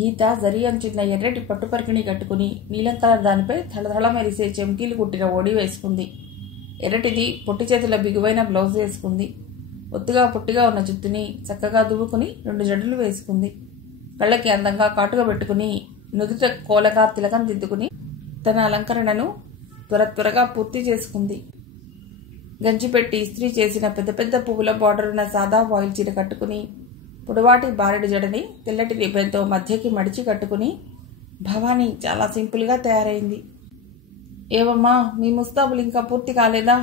గీత జరి అంచున్న ఎర్రటి పట్టుపరికిణి కట్టుకుని నీలం కలర్ దానిపై తళతళ మెరిసే చెంకీలు కుట్టిన ఓడి వేసుకుంది. ఎర్రటిది పొట్టి చేతుల బిగువైన బ్లౌజ్ వేసుకుంది. ఒత్తుగా పొట్టిగా ఉన్న జుత్తుని చక్కగా దువ్వుకుని 2 జడలు వేసుకుంది. కళ్ళకి అందంగా కాటుగా పెట్టుకుని నుదుట కోలగా తిలకం దిద్దుకుని తన అలంకరణను త్వరగా పూర్తి చేసుకుంది. గంజిపెట్టి ఇస్త్రీ చేసిన పెద్ద పెద్ద పువ్వుల బార్డర్ ఉన్న సాదా వాయిల్ చీర కట్టుకుని పొడవాటి బారెడు జడని తెల్లటి రిబ్బన్తో మధ్యకి మడిచి కట్టుకుని భవానీ చాలా సింపుల్గా తయారైంది. ఏవమ్మా, మీ ముస్తాబులు ఇంకా పూర్తి కాలేదా?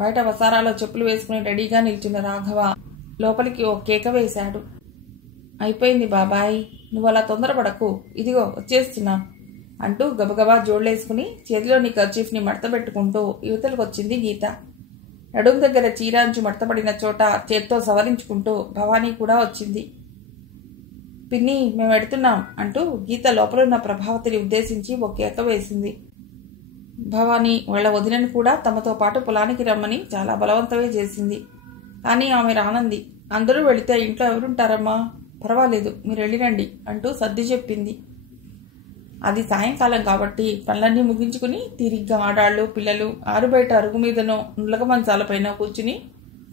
బయట వసారాలో చెప్పులు వేసుకుని రెడీగా నిల్చున్న రాఘవ లోపలికి ఓ కేక వేశాడు. అయిపోయింది బాబాయ్, నువ్వు అలా తొందరపడకు, ఇదిగో వచ్చేస్తున్నా అంటూ గబగబా జోళ్లేసుకుని చేతిలోని కర్చీఫ్ని మడతపెట్టుకుంటూ యువతలకొచ్చింది గీత. నడుం దగ్గర చీరాంచు మడతపడిన చోట చేత్తో సవరించుకుంటూ భవానీ కూడా వచ్చింది. పిన్ని, మేము వెడుతున్నాం అంటూ గీత లోపలున్న ప్రభావతిని ఉద్దేశించి ఓ కేక వేసింది. భవానీ వాళ్ల వదినను కూడా తమతో పాటు పొలానికి రమ్మని చాలా బలవంతమే చేసింది. కానీ ఆమె రానంది. అందరూ వెళితే ఇంట్లో ఎవరుంటారమ్మా? పర్వాలేదు, మీరు వెళ్ళిరండి అంటూ సర్ది చెప్పింది. అది సాయంకాలం కాబట్టి పనులన్నీ ముగించుకుని తీరిగ్గా ఆడాళ్ళు పిల్లలు ఆరుబయట అరుగు మీదనో నులక మంచాలపైన కూర్చుని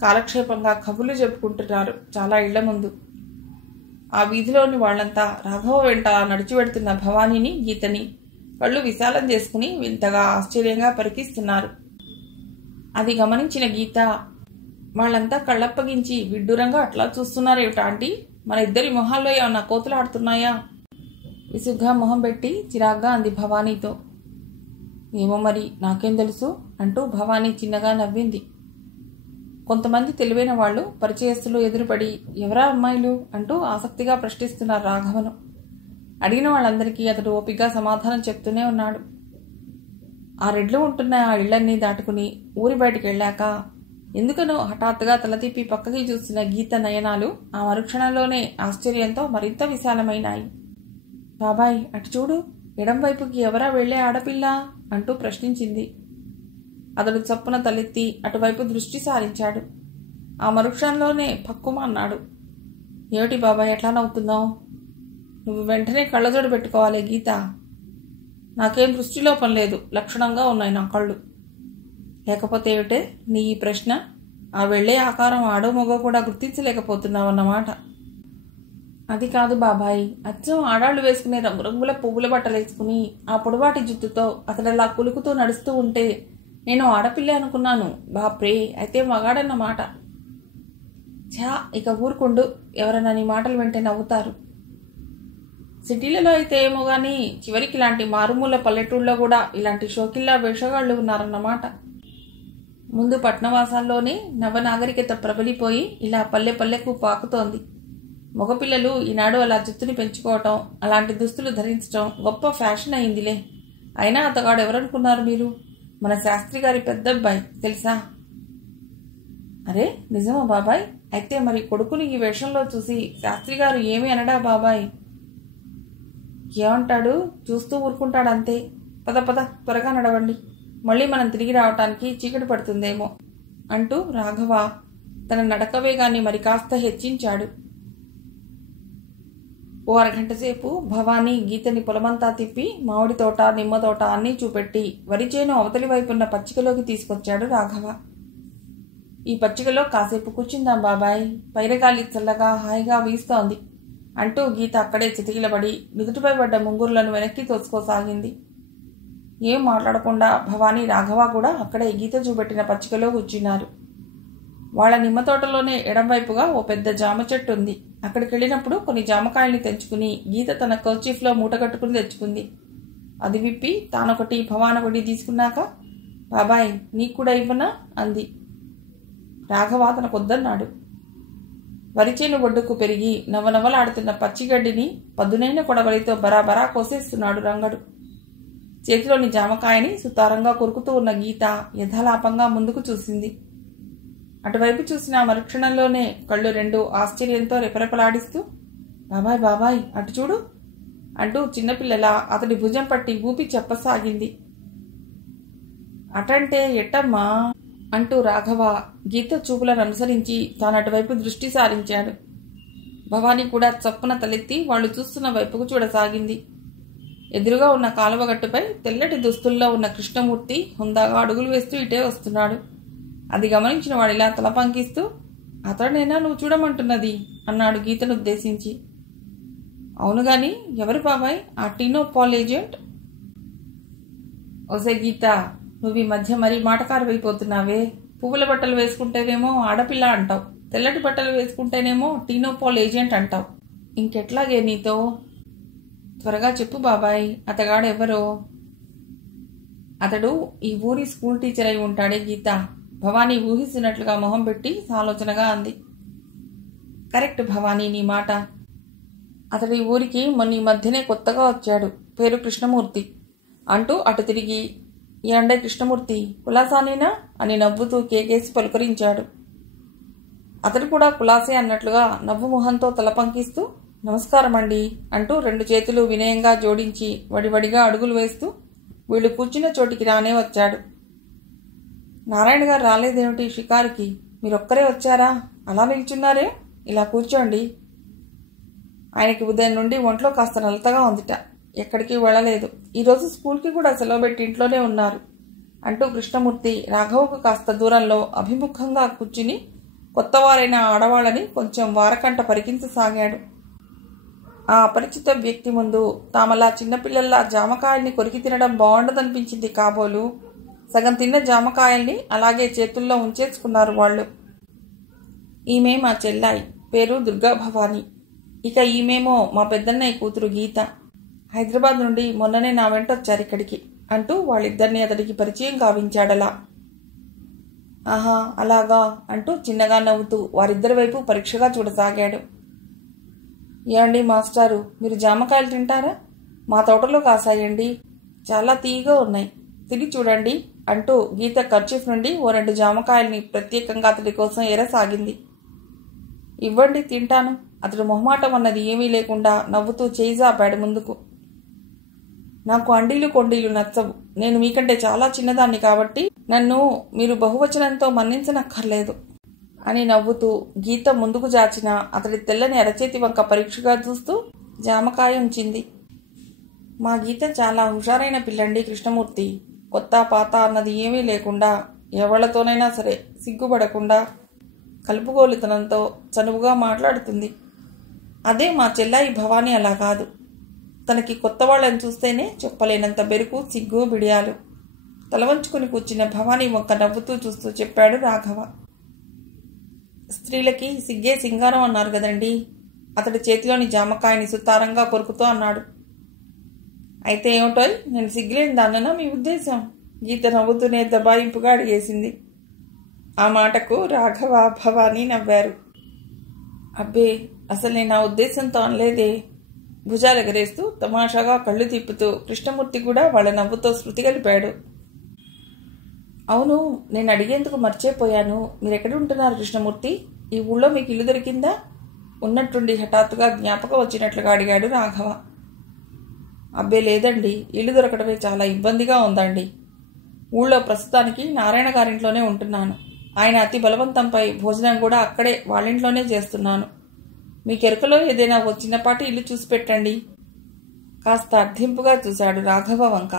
కాలక్షేపంగా కబుర్లు చెప్పుకుంటున్నారు చాలా ఇళ్ల ముందు. ఆ వీధిలోని వాళ్లంతా రాఘవ వెంట నడిచి వెడుతున్న భవానీని గీతని కళ్ళు విశాలం చేసుకుని వింతగా ఆశ్చర్యంగా పరికిస్తున్నారు. అది గమనించిన గీత, వాళ్ళంతా కళ్ళప్పగించి విడ్డూరంగా అట్లా చూస్తున్నారేమిటా ఆంటీ? మన ఇద్దరి మొహాల్లో ఏమన్నా కోతులాడుతున్నాయా? విసుగ్గా మొహం పెట్టి చిరాగ్గా అంది భవానీతో. ఏమో మరి, నాకేం తెలుసు అంటూ భవానీ చిన్నగా నవ్వింది. కొంతమంది తెలివైన వాళ్ళు పరిచయస్తులు ఎదురుపడి ఎవరా అమ్మాయిలు అంటూ ఆసక్తిగా ప్రశ్నిస్తున్నారు రాఘవను. అడిగిన వాళ్ళందరికీ అతడు ఓపిగ్గా సమాధానం చెప్తూనే ఉన్నాడు. ఆ రెడ్లు ఉంటున్న ఆ ఇళ్లన్నీ దాటుకుని ఊరి బయటికి వెళ్ళాక ఎందుకనో హఠాత్తుగా తలతిప్పి పక్కకి చూసిన గీత నయనాలు ఆ మరుక్షణంలోనే ఆశ్చర్యంతో మరింత విశాలమైనాయి. బాబాయ్, అటు చూడు, ఎడం వైపుకి ఎవరా వెళ్లే ఆడపిల్ల అంటూ ప్రశ్నించింది. అతడు చప్పున తలెత్తి అటువైపు దృష్టి సారించాడు. ఆ మరుక్షణంలోనే పక్కుమ అన్నాడు. ఏమిటి బాబాయ్, ఎట్లా నవ్వుతున్నావు? నువ్వు వెంటనే కళ్ళజోడు పెట్టుకోవాలి గీత. నాకేం దృష్టిలోపం లేదు, లక్షణంగా ఉన్నాయి నా కళ్ళు. లేకపోతే ఏమిటే నీ ఈ ప్రశ్న? ఆ వెళ్లే ఆకారం ఆడో మగో కూడా గుర్తించలేకపోతున్నావన్నమాట. అది కాదు బాబాయ్, అచ్చం ఆడాళ్లు వేసుకునే రంగురంగుల పువ్వుల బట్టలు వేసుకుని ఆ పొడవాటి జుత్తుతో అతడలా కులుకుతూ నడుస్తూ ఉంటే నేను ఆడపిల్లే అనుకున్నాను. బాప్రే, అయితే మగాడన్నమాట. ఛా, ఇక ఊరుకుండు, ఎవరన్నా నీ మాటలు వింటే నవ్వుతారు. సిటీలలో అయితే ఏమో గానీ చివరికి ఇలాంటి మారుమూల పల్లెటూళ్ళలో కూడా ఇలాంటి షోకిల్లా వేషగాళ్లు ఉన్నారన్నమాట. ముందు పట్నవాసాల్లోనే నవనాగరికత ప్రబలిపోయి ఇలా పల్లె పల్లెకు పాకుతోంది. మగపిల్లలు ఈనాడు అలా జుత్తుని పెంచుకోవటం, అలాంటి దుస్తులు ధరించటం గొప్ప ఫ్యాషన్ అయిందిలే. అయినా అతగాడు ఎవరనుకున్నారు మీరు? మన శాస్త్రి గారి పెద్దబ్బాయి, తెలుసా? అరే నిజమా బాబాయ్? అయితే మరి కొడుకుని ఈ వేషంలో చూసి శాస్త్రి గారు ఏమీ అనడా బాబాయ్? ఏమంటాడు, చూస్తూ ఊరుకుంటాడంతే. పద పద, త్వరగా నడవండి, మళ్ళీ మనం తిరిగి రావటానికి చీకటి పడుతుందేమో అంటూ రాఘవ తన నడక వేగాన్ని మరి కాస్త హెచ్చించాడు. ఓ అరగంట సేపు భవానీ గీతని పొలమంతా తిప్పి మామిడి తోట నిమ్మ తోట అన్నీ చూపెట్టి వరిచేను అవతలి వైపున్న పచ్చికలోకి తీసుకొచ్చాడు రాఘవ. ఈ పచ్చికలో కాసేపు కూర్చుందాం బాబాయ్, పైరగాలి చల్లగా హాయిగా వీస్తోంది అంటూ గీత అక్కడే చితికిలబడి నుదుటిపై పడ్డ ముంగురులను వెనక్కి తోసుకోసాగింది. ఏం మాట్లాడకుండా భవానీ రాఘవ కూడా అక్కడే గీత చూపెట్టిన పచ్చికలో కూర్చున్నారు. వాళ్ల నిమ్మ తోటలోనే ఎడంవైపుగా ఓ పెద్ద జామ చెట్టు ఉంది. అక్కడికి వెళ్ళినప్పుడు కొన్ని జామకాయల్ని తెంచుకుని గీత తన కర్చీఫ్లో మూట కట్టుకుని తెచ్చుకుంది. అది విప్పి తానొకటి భవానొకటి తీసుకున్నాక, బాబాయ్ నీకు కూడా ఇవ్వనా అంది. రాఘవ తనకొద్దన్నాడు. వరిచేను ఒడ్డుకు పెరిగి నవనవలాడుతున్న పచ్చిగడ్డిని పదునైన కొడవలితో బరాబరా కోసేస్తున్నాడు రంగడు. చేతిలోని జామకాయని సుతారంగా కొరుకుతూ ఉన్న గీత యథాలాపంగా ముందుకు చూసింది. అటువైపు చూసిన మరుక్షణంలోనే కళ్ళు రెండు ఆశ్చర్యంతో రెపరెపలాడిస్తూ, బాబాయ్ బాబాయ్ అటు చూడు అంటూ చిన్నపిల్లలా అతడి భుజం పట్టి ఊపి చెప్పసాగింది. అటంటే ఎట్టమ్మా అంటూ రాఘవ గీత చూపులను అనుసరించి తాను అటువైపు దృష్టి సారించాడు. భవానీ కూడా చప్పున తలెత్తి వాళ్ళు చూస్తున్న వైపుకు చూడసాగింది. ఎదురుగా ఉన్న కాలువగట్టుపై తెల్లటి దుస్తుల్లో ఉన్న కృష్ణమూర్తి హుందాగా అడుగులు వేస్తూ ఇటే వస్తున్నాడు. అది గమనించిన వాడిలా తల పంకిస్తూ, అతడనేనా నువ్వు చూడమంటున్నది అన్నాడు గీతను ఉద్దేశించి. అవును గాని ఎవరు బాబాయ్ ఆ టీనో పాల్ ఏజెంట్? ఓసే గీత, నువ్వు ఈ మధ్య మరీ మాటకారువైపోతున్నావే. పువ్వుల బట్టలు వేసుకుంటేనేమో ఆడపిల్ల అంటావు, తెల్లటి బట్టలు వేసుకుంటేనేమో టీనో పాల్ ఏజెంట్ అంటావు. ఇంకెట్లాగే నీతో? త్వరగా చెప్పు బాబాయ్, అతగాడెవరో? అతడు ఈ ఊరి స్కూల్ టీచర్ అయి ఉంటాడే గీత. భవానీ ఊహిస్తున్నట్లుగా మొహం పెట్టి సాలోచనగా అంది. కరెక్ట్ భవానీ, నీ మాట. అతడు ఈ ఊరికి మొన్న ఈ మధ్యనే కొత్తగా వచ్చాడు, పేరు కృష్ణమూర్తి అంటూ అటు తిరిగి, ఏండే కృష్ణమూర్తి, కులాసానేనా అని నవ్వుతూ కేకేసి పలుకరించాడు. అతడు కూడా కులాసే అన్నట్లుగా నవ్వు మొహంతో తల పంకిస్తూ, నమస్కారమండి అంటూ 2 చేతులు వినయంగా జోడించి వడివడిగా అడుగులు వేస్తూ వీళ్ళు కూర్చున్న చోటికి రానే వచ్చాడు. నారాయణ గారు రాలేదేమిటి షికారుకి? మీరొక్కరే వచ్చారా? అలా నిల్చున్నారే, ఇలా కూర్చోండి. ఆయనకి ఉదయం నుండి ఒంట్లో కాస్త నలతగా ఉందిట, ఎక్కడికి వెళ్ళలేదు. ఈరోజు స్కూల్కి కూడా సెలవు పెట్టి ఇంట్లోనే ఉన్నారు అంటూ కృష్ణమూర్తి రాఘవకు కాస్త దూరంలో అభిముఖంగా కూర్చుని కొత్తవారైన ఆడవాళ్ళని కొంచెం వారకంట పరికించసాగాడు. ఆ అపరిచిత వ్యక్తి ముందు తామలా చిన్నపిల్లల్లా జామకాయల్ని కొరికి తినడం బాగుండదనిపించింది కాబోలు. సగం తిన్న జామకాయల్ని అలాగే చేతుల్లో ఉంచేసుకున్నారు వాళ్ళు. ఈమె మా చెల్లాయి, పేరు దుర్గా భవానీ. ఇక ఈమెమో మా పెద్దన్నయ్య కూతురు గీత. హైదరాబాద్ నుండి మొన్ననే నా వెంట వచ్చారు ఇక్కడికి అంటూ వాళ్ళిద్దరిని అతడికి పరిచయం గావించాడలా. ఆహా అలాగా అంటూ చిన్నగా నవ్వుతూ వారిద్దరి వైపు పరీక్షగా చూడసాగాడు. ఏమండి మాస్టారు, మీరు జామకాయలు తింటారా? మా తోటలో కాసాయండి, చాలా తీయగా ఉన్నాయి, తిని చూడండి అంటూ గీత కర్చీఫ్ నుండి ఓ 2 జామకాయల్ని ప్రత్యేకంగా అతడి కోసం ఎరసాగింది. ఇవ్వండి తింటాను. అతడు మొహమాటం అన్నది ఏమీ లేకుండా నవ్వుతూ చేయి జాపాడు ముందుకు. నాకు అండీలు కొండీలు నచ్చవు, నేను మీకంటే చాలా చిన్నదాన్ని కాబట్టి నన్ను మీరు బహువచనంతో మన్నించనక్కర్లేదు అని నవ్వుతూ గీత ముందుకు జాచిన అతడి తెల్లని అరచేతి వంక పరీక్షగా చూస్తూ జామకాయ ఉంచింది. మా గీత చాలా హుషారైన పిల్లండి కృష్ణమూర్తి. కొత్త పాత అన్నది ఏమీ లేకుండా ఎవళ్లతోనైనా సరే సిగ్గుపడకుండా కలుపుగోలుతనంతో చనువుగా మాట్లాడుతుంది. అదే మా చెల్లాయి భవానీ అలా కాదు. తనకి కొత్త వాళ్ళని చూస్తేనే చెప్పలేనంత బెరుకు, సిగ్గు, బిడియాలు. తలవంచుకుని కూర్చున్న భవానీ వంక నవ్వుతూ చూస్తూ చెప్పాడు రాఘవ. స్త్రీలకి సిగ్గే సింగారం అన్నారు కదండి. అతడి చేతిలోని జామకాయని సుతారంగా కొరుకుతూ అన్నాడు. అయితే ఏమిటోయ్, నేను సిగ్గులేని దాన్ననా మీ ఉద్దేశం? గీత నవ్వుతూనే దబాయింపుగా అడిగేసింది. ఆ మాటకు రాఘవ, భవానీ నవ్వారు. అబ్బే, అసలు నేను ఆ ఉద్దేశంతో అనలేదే. భుజాలెగరేస్తూ తమాషాగా కళ్ళు తిప్పుతూ కృష్ణమూర్తి కూడా వాళ్ళ నవ్వుతో శృతి కలిపాడు. అవును, నేను అడిగేందుకు మర్చిపోయాను. మీరెక్కడ ఉంటున్నారు కృష్ణమూర్తి? ఈ ఊళ్ళో మీకు ఇల్లు దొరికిందా? ఉన్నట్టుండి హఠాత్తుగా జ్ఞాపకం వచ్చినట్లుగా అడిగాడు రాఘవ. అబ్బే లేదండి, ఇల్లు దొరకడమే చాలా ఇబ్బందిగా ఉందండి. ఊళ్ళో ప్రస్తుతానికి నారాయణ గారింట్లోనే ఉంటున్నాను. ఆయన అతి బలవంతంపై భోజనం కూడా అక్కడే వాళ్ళింట్లోనే చేస్తున్నాను. మీ కెరుకలో ఏదైనా ఓ చిన్నపాటి ఇల్లు చూసి పెట్టండి. కాస్త అర్థింపుగా చూశాడు రాఘవ వంక.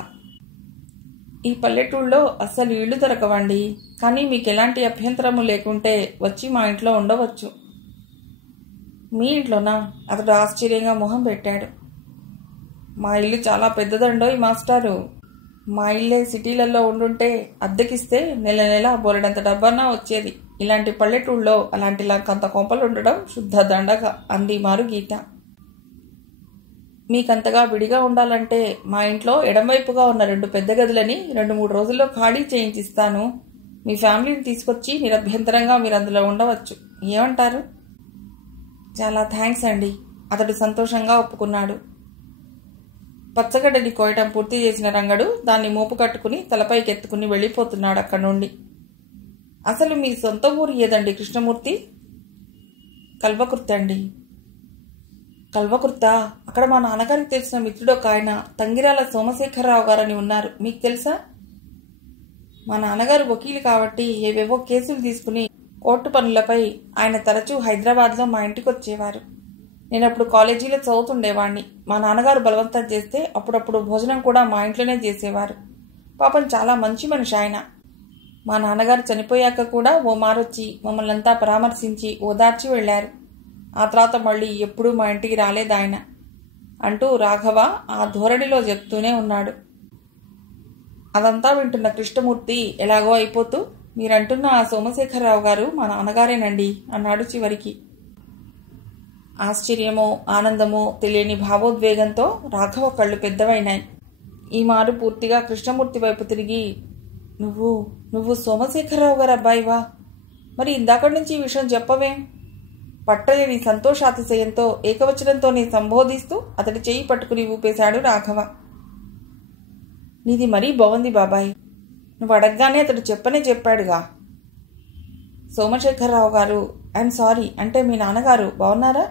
ఈ పల్లెటూళ్ళలో అస్సలు ఇళ్ళు దొరకవండి, కానీ మీకు ఎలాంటి అభ్యంతరము లేకుంటే వచ్చి మా ఇంట్లో ఉండవచ్చు. మీ ఇంట్లోనా? అతడు ఆశ్చర్యంగా మొహం పెట్టాడు. మా ఇల్లు చాలా పెద్దదండోయ్ మాస్టారు. మా ఇల్లే సిటీలలో ఉండుంటే అద్దెకిస్తే నెల నెల బోలెడంత డబ్బన్నా వచ్చేది. ఇలాంటి పల్లెటూళ్ళలో అలాంటి కొంత కొంపలు ఉండడం శుద్ధ దండగా అంది మారు గీత. మీకంతగా విడిగా ఉండాలంటే మా ఇంట్లో ఎడంవైపుగా ఉన్న 2 పెద్ద గదులని 2-3 రోజుల్లో ఖాళీ చేయించిస్తాను. మీ ఫ్యామిలీని తీసుకొచ్చి నిరభ్యంతరంగా మీరు అందులో ఉండవచ్చు. ఏమంటారు? చాలా థ్యాంక్స్ అండి, అతడు సంతోషంగా ఒప్పుకున్నాడు. పచ్చగడ్డని కోయటం పూర్తి చేసిన రంగడు దాన్ని మోపు కట్టుకుని తలపైకెత్తుకుని వెళ్ళిపోతున్నాడు అక్కడి నుండి. అసలు మీ సొంత ఊరు ఏదండి కృష్ణమూర్తి? కల్వకుర్తి అండి. కల్వకుర్తా? అక్కడ మా నాన్నగారికి తెలిసిన మిత్రుడు ఒక ఆయన తంగిరాల సోమశేఖరరావు గారని ఉన్నారు, మీకు తెలుసా? మా నాన్నగారు వకీలు కాబట్టి ఏవేవో కేసులు తీసుకుని కోర్టు పనులపై ఆయన తరచూ హైదరాబాద్లో మా ఇంటికి వచ్చేవారు. నేనప్పుడు కాలేజీలో చదువుతుండేవాణ్ణి. మా నాన్నగారు బలవంతం చేస్తే అప్పుడప్పుడు భోజనం కూడా మా ఇంట్లోనే చేసేవారు. పాపం చాలా మంచి మనిషి ఆయన. మా నాన్నగారు చనిపోయాక కూడా ఓ మారొచ్చి మమ్మల్ని అంతా పరామర్శించి ఓదార్చి వెళ్లారు. ఆ తర్వాత మళ్ళీ ఎప్పుడూ మా ఇంటికి రాలేదు ఆయన అంటూ రాఘవ ఆ ధోరణిలో చెప్తూనే ఉన్నాడు. అదంతా వింటున్న కృష్ణమూర్తి ఎలాగో అయిపోతూ, మీరంటున్న ఆ సోమశేఖరరావు గారు మా నాన్నగారేనండి అన్నాడు చివరికి. ఆశ్చర్యమో ఆనందమో తెలియని భావోద్వేగంతో రాఘవ కళ్ళు పెద్దవైనాయి. ఈ మారు పూర్తిగా కృష్ణమూర్తి వైపు తిరిగి, నువ్వు సోమశేఖరరావు గారు అబ్బాయివా? మరి ఇందాకటి నుంచి ఈ విషయం చెప్పవేం? పట్టలేని సంతోషాతిశయంతో ఏకవచనంతోనే సంబోధిస్తూ అతడి చెయ్యి పట్టుకుని ఊపేశాడు రాఘవ. నీది మరీ బాగుంది బాబాయ్. నువ్వు అడగగానే అతడు చెప్పనే చెప్పాడుగా. సోమశేఖరరావు గారు, ఐఎమ్ సారీ, అంటే మీ నాన్నగారు బాగున్నారా?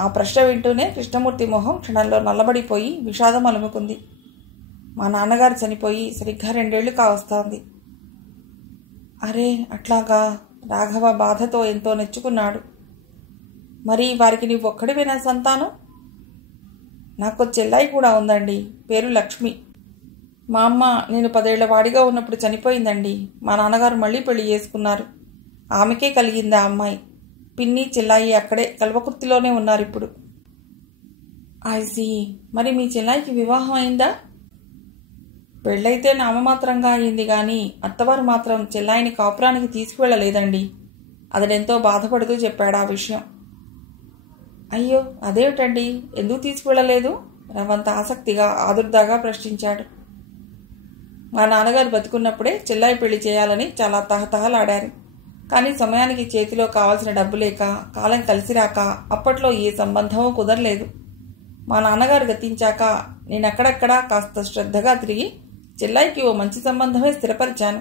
ఆ ప్రశ్న వింటూనే కృష్ణమూర్తి మొహం క్షణంలో నల్లబడిపోయి విషాదం అలుముకుంది. మా నాన్నగారు చనిపోయి సరిగ్గా 2 ఏళ్లు కావస్తోంది. అరే అట్లాగా? రాఘవ బాధతో ఎంతో నెచ్చుకున్నాడు. మరి వారికి నీవు ఒక్కడివేనా సంతానం? నాకు చెల్లాయి కూడా ఉందండి, పేరు లక్ష్మి. మా అమ్మ నేను 10 ఏళ్ల వాడిగా ఉన్నప్పుడు చనిపోయిందండి. మా నాన్నగారు మళ్ళీ పెళ్లి చేసుకున్నారు. ఆమెకే కలిగింది ఆ అమ్మాయి. పిన్ని చెల్లాయి అక్కడే కల్వకుర్తిలోనే ఉన్నారు ఇప్పుడు. ఐసీ. మరి మీ చెల్లాయికి వివాహం అయిందా? పెళ్ళైతే నామమాత్రంగా అయింది గాని అత్తవారు మాత్రం చెల్లాయిని కాపురానికి తీసుకువెళ్ళలేదండి. అతడెంతో బాధపడుతూ చెప్పాడు ఆ విషయం. అయ్యో అదేమిటండి, ఎందుకు తీసుకువెళ్ళలేదు? రవంత ఆసక్తిగా ఆదుర్దాగా ప్రశ్నించాడు. మా నాన్నగారు బతికున్నప్పుడే చెల్లాయి పెళ్లి చేయాలని చాలా తహతహలాడారు. కానీ సమయానికి చేతిలో కావాల్సిన డబ్బు లేక, కాలం కలిసి రాక అప్పట్లో ఏ సంబంధమూ కుదరలేదు. మా నాన్నగారు గతించాక నేనక్కడక్కడా కాస్త శ్రద్ధగా తిరిగి చెల్లాయికి ఓ మంచి సంబంధమే స్థిరపరిచాను.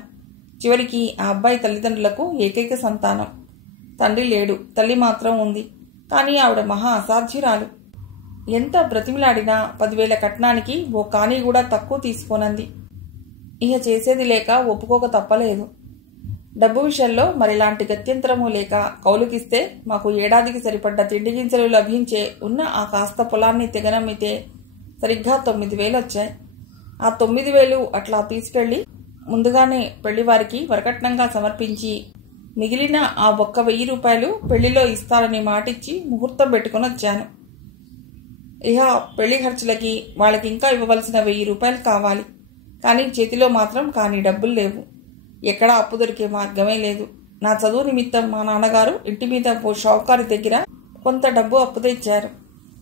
చివరికి ఆ అబ్బాయి తల్లిదండ్రులకు ఏకైక సంతానం. తండ్రి లేడు, తల్లి మాత్రం ఉంది. కానీ ఆవిడ మహా అసాధ్యురాలు. ఎంత బ్రతిమిలాడినా 10,000 కట్నానికి ఓ కాణీ కూడా తక్కువ తీసుకోనంది. ఇక చేసేది లేక ఒప్పుకోక తప్పలేదు. డబ్బు విషయంలో మరిలాంటి గత్యంతరము లేక కౌలుకిస్తే మాకు ఏడాదికి సరిపడ్డ తిండి గింజలు లభించే ఉన్న ఆ కాస్త పొలాన్ని తెగనమ్మితే సరిగ్గా 9,000 వచ్చాయి. ఆ 9,000 అట్లా తీసుకెళ్లి ముందుగానే పెళ్లివారికి వరకట్నంగా సమర్పించి మిగిలిన ఆ 1,000 రూపాయలు పెళ్లిలో ఇస్తారని మాటిచ్చి ముహూర్తం పెట్టుకుని వచ్చాను. ఇక పెళ్లి ఖర్చులకి వాళ్ళకి ఇంకా ఇవ్వవలసిన 1,000 రూపాయలు కావాలి. కానీ చేతిలో మాత్రం కాని డబ్బులు లేవు. ఎక్కడా అప్పు దొరికే మార్గమే లేదు. నా చదువు నిమిత్తం మా నాన్నగారు ఇంటి మీద ఓ షావుకారి దగ్గర కొంత డబ్బు అప్పు తెచ్చారు.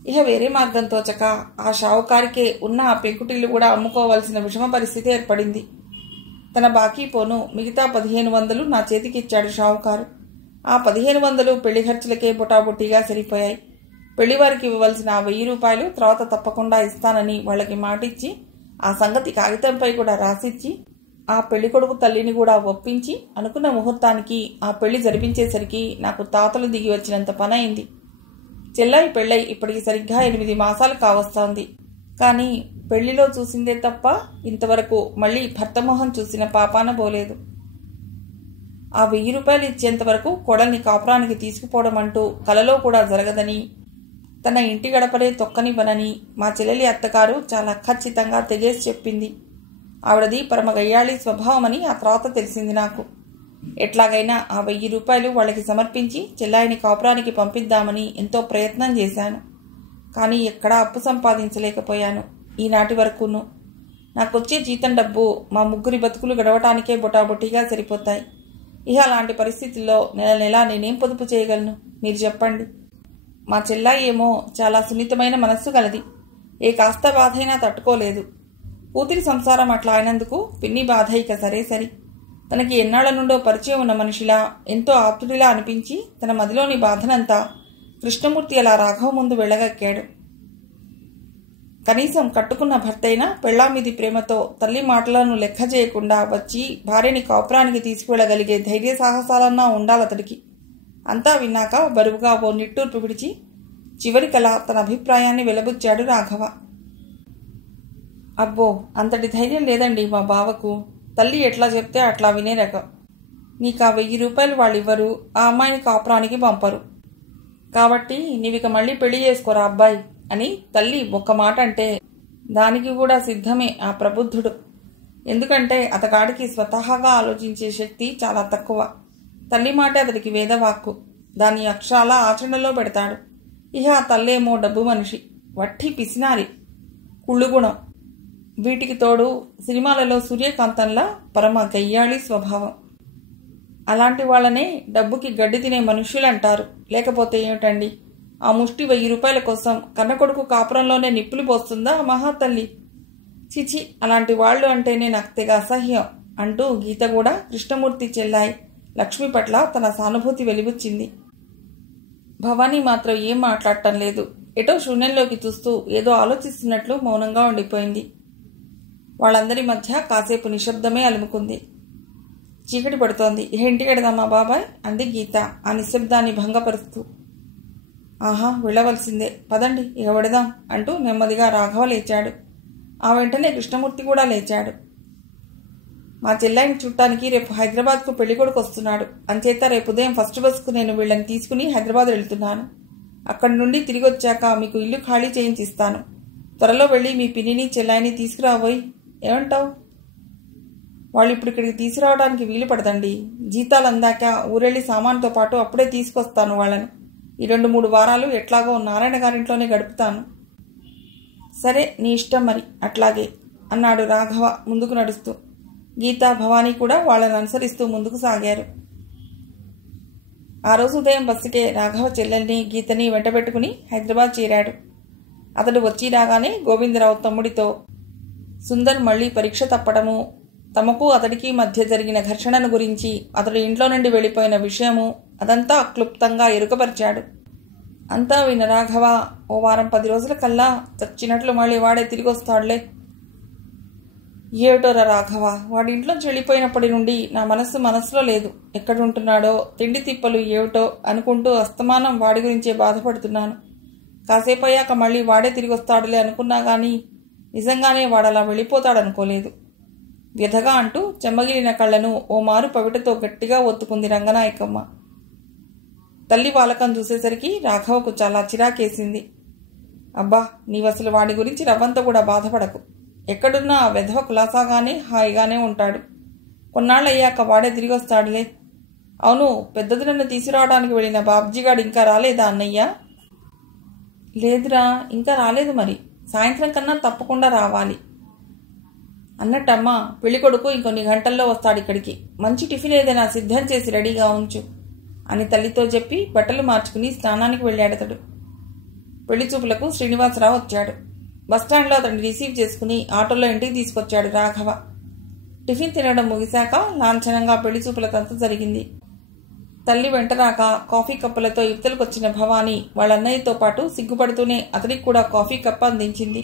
ఇక వేరే మార్గం తోచక ఆ షావుకారికే ఉన్న ఆ పెంకుటిల్లు కూడా అమ్ముకోవాల్సిన విషమ పరిస్థితి ఏర్పడింది. తన బాకీ పోను మిగతా 1,500 నా చేతికిచ్చాడు షావుకారు. ఆ 1,500 పెళ్లి ఖర్చులకే బొటాబొట్టిగా సరిపోయాయి. పెళ్లివారికి ఇవ్వవలసిన ఆ 1,000 రూపాయలు తర్వాత తప్పకుండా ఇస్తానని వాళ్ళకి మాటిచ్చి ఆ సంగతి కాగితంపై కూడా రాసిచ్చి ఆ పెళ్లి కొడుకు తల్లిని కూడా ఒప్పించి అనుకున్న ముహూర్తానికి ఆ పెళ్లి జరిపించేసరికి నాకు తాతలు దిగి వచ్చినంత పనైంది. చెల్లాయి పెళ్ళై ఇప్పటికి సరిగ్గా 8 మాసాలు కావస్తోంది. కానీ పెళ్లిలో చూసిందే తప్ప ఇంతవరకు మళ్ళీ భర్త మొహం చూసిన పాపాన పోలేదు. ఆ 1,000 రూపాయలు ఇచ్చేంత వరకు కోడల్ని కాపురానికి తీసుకుపోవడం అంటూ కలలో కూడా జరగదని, తన ఇంటి గడపనే తొక్కనివ్వనని మా చెల్లెలి అత్తగారు చాలా ఖచ్చితంగా తెగేసి చెప్పింది. ఆవిడది పరమ గయ్యాళి స్వభావమని ఆ తర్వాత తెలిసింది నాకు. ఎట్లాగైనా ఆ 1,000 రూపాయలు వాళ్ళకి సమర్పించి చెల్లాయిని కాపురానికి పంపిద్దామని ఎంతో ప్రయత్నం చేశాను. కానీ ఎక్కడా అప్పు సంపాదించలేకపోయాను ఈనాటి వరకును. నాకొచ్చే జీతం డబ్బు మా ముగ్గురి బతుకులు గడవటానికే బొటాబొట్టిగా సరిపోతాయి. ఇక అలాంటి పరిస్థితుల్లో నెల నెలా నేనేం పొదుపు చేయగలను మీరు చెప్పండి. మా చెల్లాయి ఏమో చాలా సున్నితమైన మనస్సు గలది. ఏ కాస్త బాధైనా తట్టుకోలేదు. కూతురి సంసారం అట్లా అయినందుకు పిన్ని బాధ ఇక సరే సరి. తనకి ఎన్నాళ్ల నుండో పరిచయం ఉన్న మనిషిలా ఎంతో ఆప్తుడిలా అనిపించి తన మదిలోని బాధనంతా కృష్ణమూర్తి అలా రాఘవ ముందు వెళ్ళగక్కాడు. కనీసం కట్టుకున్న భర్తైనా పెళ్లామిది ప్రేమతో తల్లి మాటలను లెక్క చేయకుండా వచ్చి భార్యని కాపురానికి తీసుకువెళ్లగలిగే ధైర్య సాహసాలన్నా ఉండాలతడికి. అంతా విన్నాక బరువుగా ఓ నిట్టూర్పు విడిచి చివరికలా తన అభిప్రాయాన్ని వెలబుచ్చాడు రాఘవ. అబ్బో, అంతటి ధైర్యం లేదండి మా బావకు. తల్లి ఎట్లా చెప్తే అట్లా వినే రకం. నీకు ఆ 1,000 రూపాయలు వాళ్ళివ్వరు, ఆ అమ్మాయిని కాపురానికి పంపరు. కాబట్టి నీవిక మళ్ళీ పెళ్లి చేసుకోరా అబ్బాయి అని తల్లి ఒక్క మాట అంటే దానికి కూడా సిద్ధమే ఆ ప్రబుద్ధుడు. ఎందుకంటే అతగాడికి స్వతహాగా ఆలోచించే శక్తి చాలా తక్కువ. తల్లి మాట అతడికి వేదవాక్కు, దాన్ని అక్షరాల ఆచరణలో పెడతాడు. ఇహ ఆ తల్లేమో డబ్బు మనిషి, వట్టి పిసినారి, కుళ్ళుగుణం. వీటికి తోడు సినిమాలలో సూర్యకాంతంలా పరమ గయ్యాళి స్వభావం. అలాంటి వాళ్ళనే డబ్బుకి గడ్డి తినే మనుష్యులంటారు. లేకపోతే ఏమిటండి, ఆ ముష్టి 1000 రూపాయల కోసం కన్నకొడుకు కాపురంలోనే నిప్పులు పోస్తుందా మహాతల్లి? చిచి, అలాంటి వాళ్ళు అంటేనే నాకు తెగ అసహ్యం అంటూ గీత కూడా కృష్ణమూర్తి చెల్లాయి లక్ష్మి పట్ల తన సానుభూతి వెలిబుచ్చింది. భవానీ మాత్రం ఏం మాట్లాడటం లేదు. ఎటో శూన్యంలోకి చూస్తూ ఏదో ఆలోచిస్తున్నట్లు మౌనంగా ఉండిపోయింది. వాళ్ళందరి మధ్య కాసేపు నిశ్శబ్దమే అలుముకుంది. చీకటి పడుతోంది, ఇంటికి ఎడదామా బాబాయ్ అంది గీత ఆ నిశ్శబ్దాన్ని భంగపరుస్తూ. ఆహా, వెళ్ళవలసిందే, పదండి ఇక వెడదాం అంటూ నెమ్మదిగా రాఘవ లేచాడు. ఆ వెంటనే కృష్ణమూర్తి కూడా లేచాడు. మా చెల్లాయిని చూడటానికి రేపు హైదరాబాద్కు పెళ్లికొడుకు వస్తున్నాడు. అంచేత రేపు ఉదయం ఫస్ట్ బస్కు నేను వీళ్ళని తీసుకుని హైదరాబాద్ వెళ్తున్నాను. అక్కడి నుండి తిరిగి వచ్చాక మీకు ఇల్లు ఖాళీ చేయించిస్తాను. త్వరలో వెళ్ళి మీ పిన్నిని చెల్లాయిని తీసుకురాబోయ్. ఏమంటావు? వాళ్ళు ఇప్పుడు ఇక్కడికి తీసుకురావడానికి వీలు పడదండి. జీతాలు అందాక ఊరెళ్ళి సామాన్తో పాటు అప్పుడే తీసుకొస్తాను వాళ్ళను. ఈ 2-3 వారాలు ఎట్లాగో నారాయణ గారింట్లోనే గడుపుతాను. సరే, నీ ఇష్టం మరి, అట్లాగే అన్నాడు రాఘవ ముందుకు నడుస్తూ. గీత, భవానీ కూడా వాళ్ళని అనుసరిస్తూ ముందుకు సాగారు. ఆ రోజు ఉదయం బస్సుకే రాఘవ చెల్లెల్ని గీతని వెంటబెట్టుకుని హైదరాబాద్ చేరాడు. అతడు వచ్చి రాగానే గోవిందరావు తమ్ముడితో సుందర్ మళ్లీ పరీక్ష తప్పడము, తమకు అతడికి మధ్య జరిగిన ఘర్షణను గురించి, అతడు ఇంట్లో నుండి వెళ్ళిపోయిన విషయము అదంతా క్లుప్తంగా ఎరుకపరిచాడు. అంతా విన్న రాఘవ, ఓ వారం 10 రోజుల కల్లా చచ్చినట్లు మళ్ళీ వాడే తిరిగి వస్తాడులే. ఏమిటోరా రాఘవ, వాడి ఇంట్లోంచి వెళ్ళిపోయినప్పటి నుండి నా మనస్సులో లేదు. ఎక్కడుంటున్నాడో, తిండి తిప్పలు ఏమిటో అనుకుంటూ అస్తమానం వాడి గురించే బాధపడుతున్నాను. కాసేపు అయ్యాక మళ్ళీ వాడే తిరిగి వస్తాడులే అనుకున్నా గానీ నిజంగానే వాడలా వెళ్ళిపోతాడనుకోలేదు. వ్యధగా అంటూ చెమ్మగిలిన కళ్ళను ఓ మారు పవిటతో గట్టిగా ఒత్తుకుంది రంగనాయకమ్మ. తల్లి వాలకం చూసేసరికి రాఘవకు చాలా చిరాకేసింది. అబ్బా, నీవసలు వాడి గురించి రవ్వంత కూడా బాధపడకు. ఎక్కడున్నా ఆ వెధవ కులాసాగానే హాయిగానే ఉంటాడు. కొన్నాళ్ళయ్యాక వాడే తిరిగి వస్తాడులే. అవును, పెద్దది నన్ను తీసుకురావడానికి వెళ్ళిన బాబ్జీగాడు ఇంకా రాలేదా అన్నయ్య? లేదురా, ఇంకా రాలేదు. మరి సాయంత్రం కన్నా తప్పకుండా రావాలి. అన్నట్టమ్మా, పెళ్ళికొడుకు ఇంకొన్ని గంటల్లో వస్తాడు ఇక్కడికి. మంచి టిఫిన్ ఏదైనా సిద్ధం చేసి రెడీగా ఉంచు అని తల్లితో చెప్పి బట్టలు మార్చుకుని స్నానానికి వెళ్ళాడతడు. పెళ్లి చూపులకు శ్రీనివాసరావు వచ్చాడు. బస్టాండ్లో అతన్ని రిసీవ్ చేసుకుని ఆటోలో ఇంటికి తీసుకొచ్చాడు రాఘవ. టిఫిన్ తినడం ముగిశాక లాంఛనంగా పెళ్లి చూపులకంతా జరిగింది. తల్లి వెంటరాక కాఫీ కప్పులతో ఇవతలకొచ్చిన భవానీ వాళ్ళన్నయ్యతో పాటు సిగ్గుపడుతూనే అతడికి కూడా కాఫీ కప్పు అందించింది.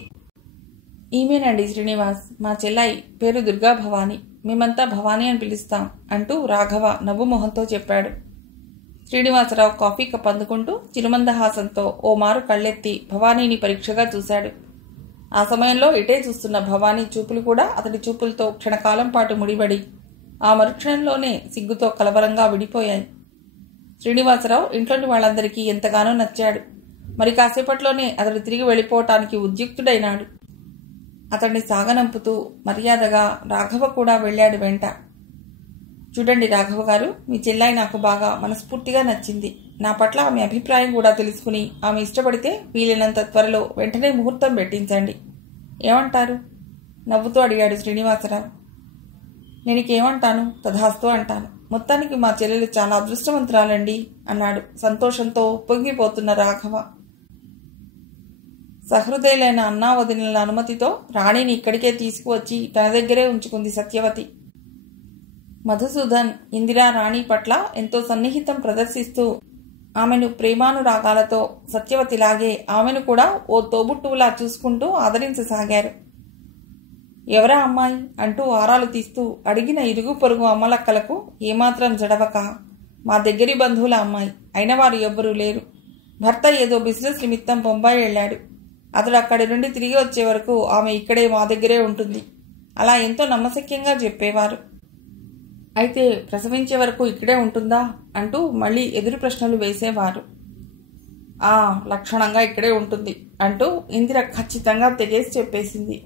ఈమెనండి శ్రీనివాస్, మా చెల్లాయి, పేరు దుర్గా భవానీ. మేమంతా భవానీ అని పిలుస్తాం అంటూ రాఘవ నవ్వు మొహంతో చెప్పాడు. శ్రీనివాసరావు కాఫీ కప్ అందుకుంటూ చిరుమందహాసంతో ఓ మారు కళ్ళెత్తి భవానీని పరీక్షగా చూశాడు. ఆ సమయంలో ఇటే చూస్తున్న భవానీ చూపులు కూడా అతడి చూపులతో క్షణకాలం పాటు ముడిపడి ఆ మరుక్షణంలోనే సిగ్గుతో కలవరంగా విడిపోయాయి. శ్రీనివాసరావు ఇంట్లోని వాళ్ళందరికీ ఎంతగానో నచ్చాడు. మరి కాసేపట్లోనే అతడు తిరిగి వెళ్ళిపోవటానికి ఉద్యుక్తుడైనాడు. అతడిని సాగనంపుతూ మర్యాదగా రాఘవ కూడా వెళ్ళాడు వెంట. చూడండి రాఘవ గారు, మీ చెల్లాయి నాకు బాగా మనస్ఫూర్తిగా నచ్చింది. నా పట్ల ఆమె అభిప్రాయం కూడా తెలుసుకుని ఆమె ఇష్టపడితే వీలైనంత త్వరలో వెంటనే ముహూర్తం పెట్టించండి. ఏమంటారు? నవ్వుతూ అడిగాడు శ్రీనివాసరావు. నేనికేమంటాను, తథాస్తు అంటాను. మొత్తానికి మా చెల్లెలు చాలా అదృష్టవంతురాలండి అన్నాడు సంతోషంతో పొంగిపోతున్న రాఘవ. సహృదయులైన అన్నా వదినల అనుమతితో రాణిని ఇక్కడికే తీసుకువచ్చి తన దగ్గరే ఉంచుకుంది సత్యవతి. మధుసూదన్ ఇందిరా రాణి పట్ల ఎంతో సన్నిహితం ప్రదర్శిస్తూ ఆమెను ప్రేమానురాగాలతో సత్యవతిలాగే ఆమెను కూడా ఓ తోబుట్టువులా చూసుకుంటూ ఆదరించసాగారు. ఎవరా అమ్మాయి అంటూ ఆరాలు తీస్తూ అడిగిన ఇరుగు పొరుగు అమ్మలక్కలకు ఏమాత్రం జడవక, మా దగ్గరి బంధువుల అమ్మాయి, అయిన వారు ఎవ్వరూ లేరు. భర్త ఏదో బిజినెస్ నిమిత్తం బొంబాయి వెళ్ళాడు. అతడు అక్కడి నుండి తిరిగి వచ్చే వరకు ఆమె ఇక్కడే మా దగ్గరే ఉంటుంది. అలా ఎంతో నమ్మశక్యంగా చెప్పేవారు. అయితే ప్రసవించే వరకు ఇక్కడే ఉంటుందా అంటూ మళ్ళీ ఎదురు ప్రశ్నలు వేసేవారు. లక్షణంగా ఇక్కడే ఉంటుంది అంటూ ఇందిర ఖచ్చితంగా తెగేసి చెప్పేసింది.